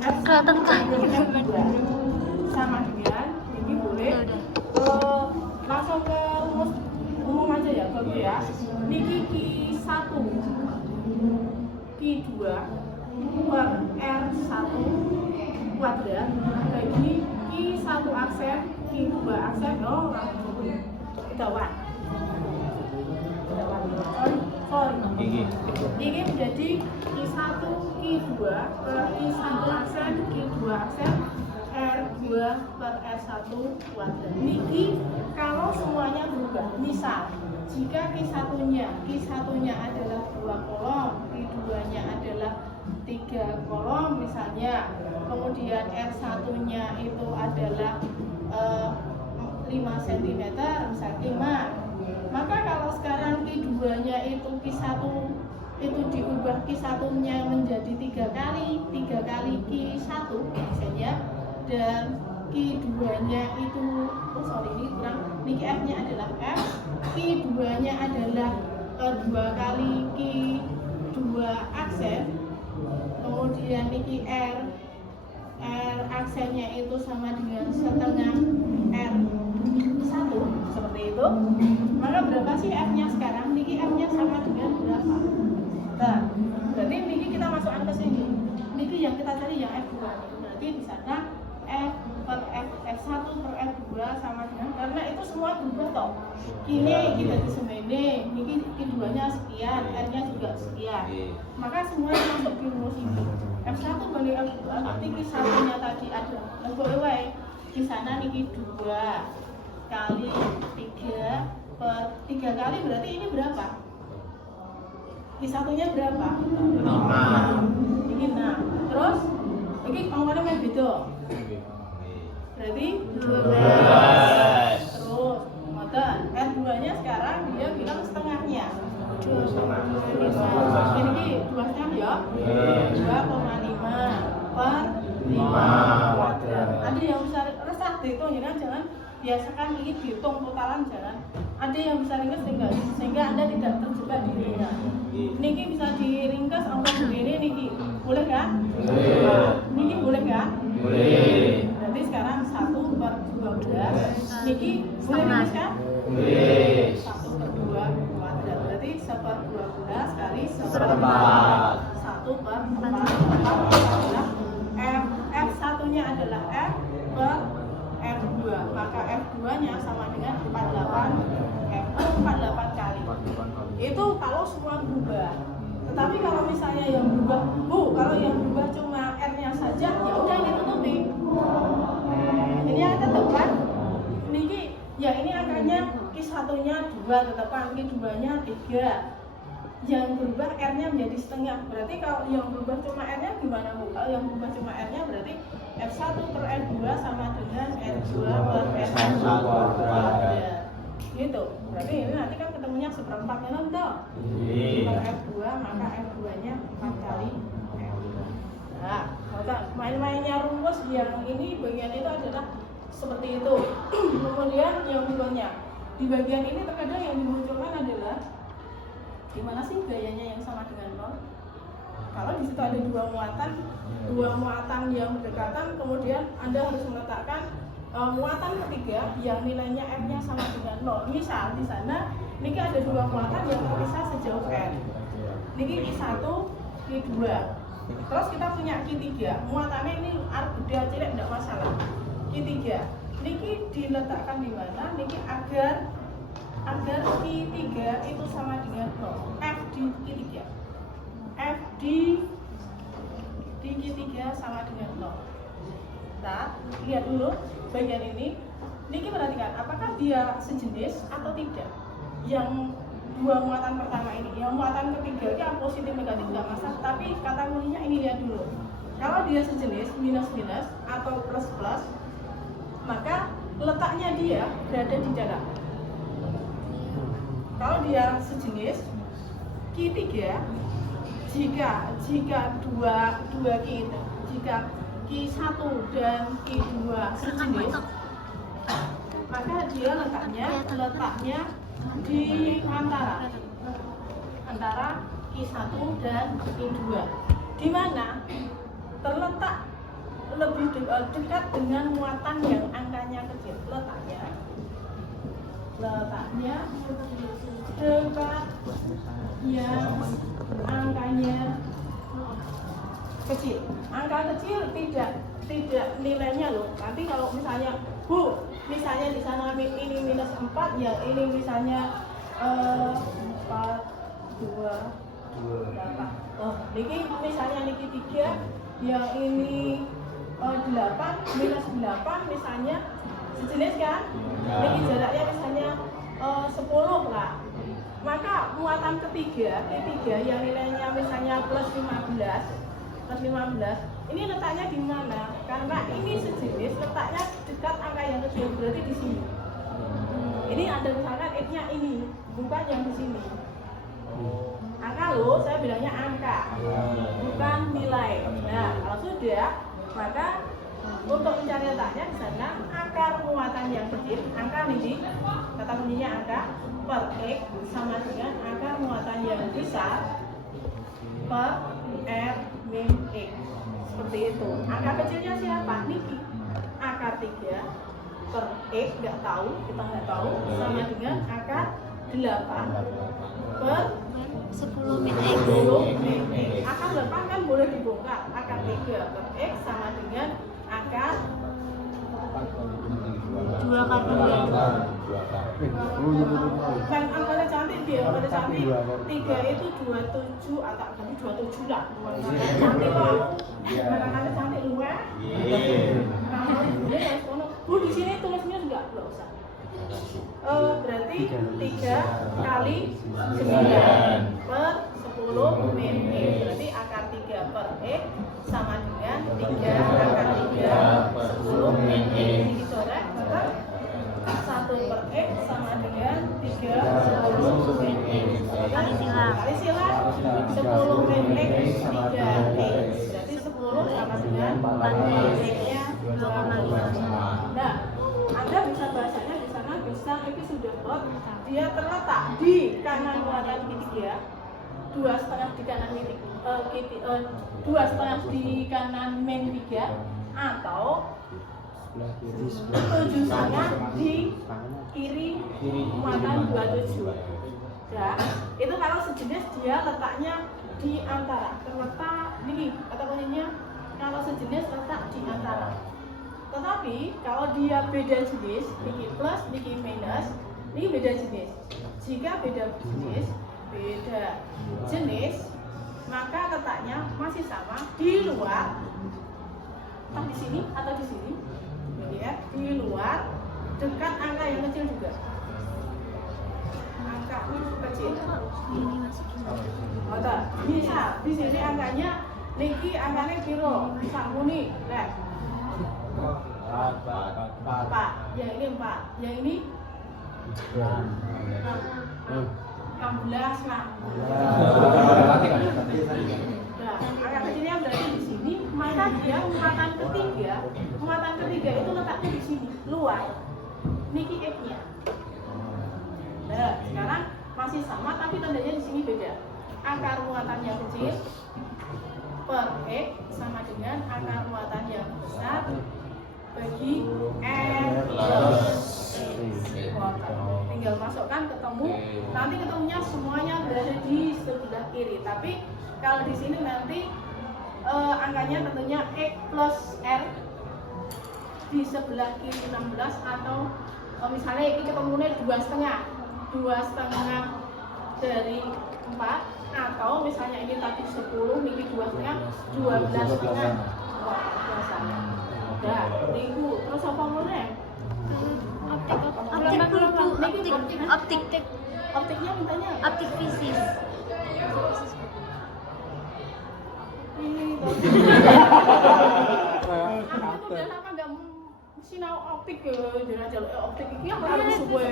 kelihatan kan? Sama dengan ini boleh langsung ke umum aja ya, bagus ya. Niki Q1 Q2 per R1 kuadrat bagi Q1 aksen Q2 aksen dawan. Sorry. Ini menjadi Q1 Q2 per Q1 aksen Q2 aksen R2 per R1 kuadrat. Niki kalau semuanya berubah. Misal jika Q1-nya adalah 2 kolom, Q2-nya adalah 3 kolom misalnya, kemudian R1-nya itu adalah 5 cm misalnya 5, maka kalau sekarang Q2-nya itu Q1 itu diubah Q1-nya menjadi 3 kali Q1 misalnya, dan Q2-nya itu ini kurang, niki F-nya adalah F, Q2-nya adalah 2 kali Q2 aksen, kemudian niki R aksennya itu sama dengan setengah R1 seperti itu, maka berapa sih F-nya sekarang? Niki F-nya sama dengan berapa? Nah, berarti niki kita masukkan ke sini. Niki yang kita cari yang F2 nih. Berarti di sana F per F1 per F2 sama dengan, karena itu semua berubah toh. Kini kita di semene, niki Q2-nya sekian, R-nya juga sekian. Maka semua masuk di rumus ini. F1 balik F2, berarti Q1-nya tadi ada di sana niki 2 kali 3 per 3 kali, berarti ini berapa? Q1-nya berapa? 6. Ini 6. Terus ini angkanya yang beda. Berarti 12. Terus ngoten, R2-nya sekarang dia bilang setengahnya. 2,5. Ini 2 setengah ya? 2,5 per 5 kuadrat. Ada yang bisa resah dihitung, jangan biasakan ini dihitung totalan, jangan. Ada yang bisa ringkas sehingga Anda tidak terjebak di dunia. Niki bisa diringkas angka begini niki. Boleh kan? Boleh. Niki boleh kan? Boleh. Berarti sekarang 1 per 12. Niki boleh ringkas kan? Boleh. 1 per 2 kuadrat. Berarti 1 per 12 kali 1 per 4. 1 per 4 F1-nya adalah F per F2, maka F2-nya sama dengan 48 48 kali. Itu kalau semua berubah. Tetapi kalau misalnya yang berubah, kalau yang berubah cuma R-nya saja, ya udah ini tutupi. Ini yang tetap kan? Niki, ya ini angkanya Q1-nya 2 tetapan, Q2-nya 3. Yang berubah R-nya menjadi setengah. Berarti kalau yang berubah cuma R-nya gimana Bu? Kalau yang berubah cuma R-nya berarti F1 per F2 sama dengan R2 per F1 kuadrat. Gitu. Berarti ini nanti kan ketemunya seperempatnya toh. Per F2 maka F2-nya 4 kali F2. Nah, main-mainnya rumus yang ini bagian itu adalah seperti itu. Kemudian yang berikutnya, di bagian ini terkadang yang dimunculkan adalah gimana sih gayanya yang sama dengan nol? Kalau di situ ada dua muatan yang berdekatan, kemudian Anda harus meletakkan muatan ketiga yang nilainya F-nya sama dengan nol. Misal di sana niki ada dua muatan yang terpisah sejauh N. Niki Q1, Q2. Terus kita punya Q3. Muatannya ini gede cilik tidak masalah. Q3. Niki diletakkan di mana? Niki agar Q3 itu sama dengan 0. F di Q3. F di Q3 sama dengan 0. Nah, lihat dulu bagian ini. Niki perhatikan, apakah dia sejenis atau tidak? Yang dua muatan pertama ini, yang muatan ketiga yang positif negatif tidak masalah, tapi kategorinya ini lihat dulu. Kalau dia sejenis minus-minus atau plus-plus, maka letaknya dia berada di dalam. Kalau dia sejenis Q3, jika dua Q itu, jika Q1 dan Q2 sejenis, maka dia letaknya di antara Q1 dan Q2, di mana terletak lebih dekat dengan muatan yang angkanya kecil. Letaknya dekat yang angkanya kecil. Angka kecil tidak nilainya loh. Nanti kalau misalnya misalnya di sana ini minus 4, yang ini misalnya 4, 2, 8. Niki misalnya niki 3, yang ini 8 minus 8 misalnya sejenis kan? Niki jaraknya misalnya 10 lah. Maka muatan ketiga yang nilainya misalnya plus 15, ini letaknya di mana? Karena ini sejenis, letaknya dekat angka yang kecil, berarti di sini. Ini ada misalkan x-nya ini, bukan yang di sini. Angka loh, saya bilangnya angka, bukan nilai. Nah, kalau sudah, maka untuk mencari letaknya di sana, akar muatan yang kecil, angka ini, kata kuncinya angka, per x sama dengan akar muatan yang besar per r min x. Seperti itu. Angka kecilnya siapa? Niki. Akar 3 per x, kita nggak tahu, sama dengan akar 8 per 10 min x. Akar 8 kan boleh dibongkar. Akar 3 per x sama dengan akar 2 kali 2. Kan angkanya cantik dia, angkanya cantik 3 itu 27 atau berarti 27 lah. Cantik kok. Angkanya cantik luar. Di sini tulisnya enggak usah. Berarti 3 kali 9 per 10 min x. Berarti akar 3 per x sama dengan 3 akar 3 per 10 min x. Ini dicoret, maka 1 per x sama dengan 3 10 min x. Kali silang 10 min x 3x. Berarti 10 sama dengan 4 x-nya 2,5. Nah, Anda bisa bacanya di sana, bisa ini sudah plot. Dia terletak di kanan muatan segitiga, 2,5 di kanan titik, 2,5 di kanan min 3, atau 7,5 di kiri muatan 27. Ya, itu kalau sejenis dia letaknya di antara, terletak ini kata kuncinya. Kalau sejenis letak di antara. Tetapi kalau dia beda jenis, niki plus, niki minus, ini beda jenis. Jika beda jenis, maka letaknya masih sama di luar, entah di sini atau di sini, ya, di luar dekat angka yang kecil juga. Angka kecil. Bisa di sini angkanya, niki angkanya piro, sakmuni, lek. 4, yang ini 4, yang ini 16 lah. Nah, angka kecilnya berarti di sini, maka dia muatan ketiga itu letaknya di sini, luar. Niki x-nya. Nah, sekarang masih sama tapi tandanya di sini beda. Akar muatan yang kecil per x sama dengan akar muatan yang besar bagi r plus. Tinggal masukkan, ketemu. Nanti ketemunya semuanya berada di sebelah kiri. Tapi kalau di sini nanti angkanya tentunya x plus r di sebelah kiri 16, atau misalnya ini ketemunya 2,5 dari 4, atau misalnya ini tadi 10, ini 2,5, 12,5. Biasanya. Udah, minggu. Terus apa mulai? Optiknya mintanya optik fisis. Ini aku udah lama nggak sinau optik ya, jadi optik ini yang harus gue.